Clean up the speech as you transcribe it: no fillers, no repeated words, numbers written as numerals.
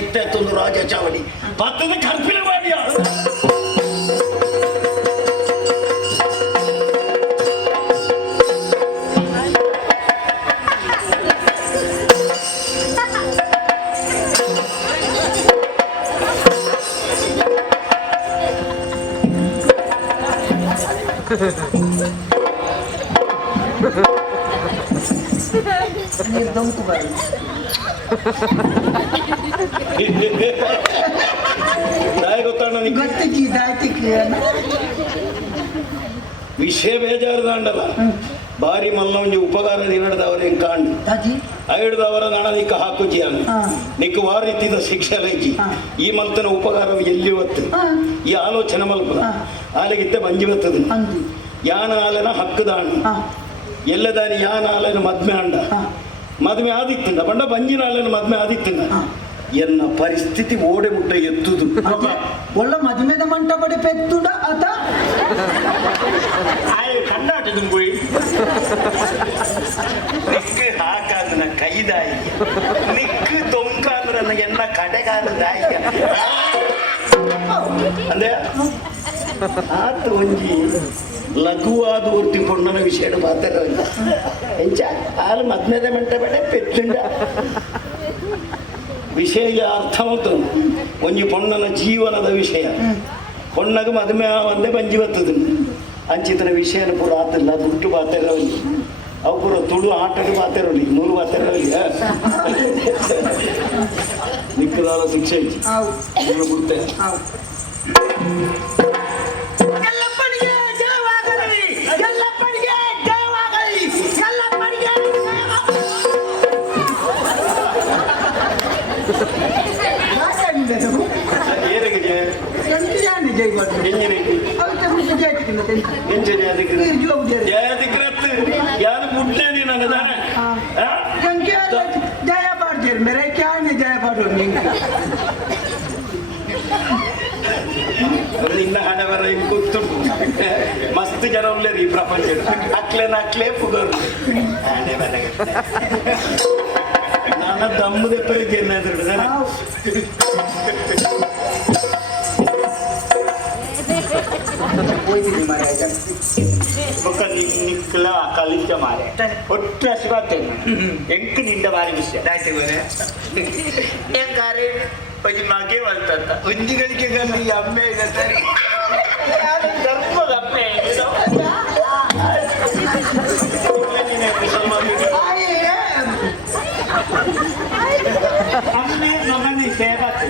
ಇತ್ತೆತ್ತೊಂದು ರಾಜ ಚಾವಡಿ ಭತ್ತದ ಕರ್ಪಿನ ಮಾಡಿಯ ವಿಷಯ ಬೇಜಾರದಾಂಡಲ್ಲ ಬಾರಿ ಮಲ್ಲ ಒಂಜಿ ಉಪಕಾರ ದಿನದವರ ಕಾಂಡು ಐಡ್ದವರ ನಣ ನಿಕ್ಕ ಹಾಕುಜಿಯಾನ ನಿಕ್ಕ ವಾರ ರೀತಿಯ ಶಿಕ್ಷೆ ಲೈಕಿ ಈ ಮಲ್ತನ ಉಪಕಾರ ಎಲ್ಲಿ ಹೊತ್ತು ಈ ಆಲೋಚನೆ ಮಲ್ಪದ ಆಲೆಗಿತ್ತೆ ಬಂಜಿ ಬರ್ತದೆ ಯಾನ ಆಲನ ಹಕ್ಕದಾಣ ಎಲ್ಲದಾನಿ ಯಾನ ಆಲನ ಮದ್ಮೆ ಅಂಡ ಮದ್ಮೆ ಆದಿತ್ತಂಡ ಬಂಡ ಬಂಜಿನ ಆಲನ ಮದ್ಮೆ ಆದಿತ್ತಂಡ ಎನ್ನ ಪರಿಸ್ಥಿತಿ ಓಡೆ ಮುಟ್ಟ ಎತ್ತುದು ಒಳ್ಳೆ ಮದುವೆದ ಮಂಟಪಡಿ ಪೆತ್ತುಡ ಅತ ಕಣ್ಣಾಟದ ಗುಳಿ ನಿಕ್ಕು ಹಾಕಾದನ ಕೈದಾಯಿ ನಿಕ್ಕು ತೊಂಕಾದ್ರ ಎನ್ನ ಕಡೆಗಾಲದಾಯಿ ಅಂದ್ರೆ ಆತ ಒಂಜಿ ಲಘುವಾದ ಊರ್ತಿ ಪೊಣ್ಣನ ವಿಷಯ ಮಾತಾಡೋಲ್ಲ ಎಂಚ ಹಾಲು ಮದ್ಮೆದ ಮಂಟಪಡೆ ಪೆತ್ತುಂಡ ವಿಷಯ ಅರ್ಥವತ್ತು ಒಂಜಿ ಪೊಣ್ಣನ ಜೀವನದ ವಿಷಯ ಪೊಣ್ಣಗ ಮದುವೆ ಒಂದೇ ಬಂಜಿ ಬರ್ತದ ಅಂಚಿತನ ವಿಷಯನ ಪೂರ ಆತಿಲ್ಲ ದುಡ್ಡು ಬಾತಿರೋಲಿ ಅವು ಪೂರ ತುಳು ಆಟಕ್ಕೆ ಬಾತಿರೋಲಿ ನೂರು ಬಾತಿರೋಲಿ ನಿಕ್ಕದಾಲ ಶಿಕ್ಷೆ ಬಿಡ್ತೆ ಯಾರು ಮುಟ್ಲೇ ನನಗ ಜಯ ಪಾಡ್ತೀರಿ ಮೇರೆ ಕ್ಯಾನೆ ಜಯ ಪಾಡೋರು ನಿನ್ನ ಹಣೆ ಬರ ಹಿಂಗೆ ಕೂತು ಮಸ್ತ್ ಜನ ಉಳ್ಳೇರಿ ಈ ಪ್ರಪಂಚ ಅಕ್ಲೆ ಪುಗರು ನಾನು ದಮ್ಮದೆ ಪೈಕೇನೆ ఒక నిక్కుల కలిక మారే ఒట్టు అసిబాతేను ఎంక నిండ వారి విషయ దాటి వరే ఏం కారే పది మాకే వెళ్తా ఉంజిగలికే కానీ అమ్మే గతరి గర్భದ ಅಮ್ಮೆ ಅಮ್ಮೆ ಮಗನಿ ಸೇವತೆ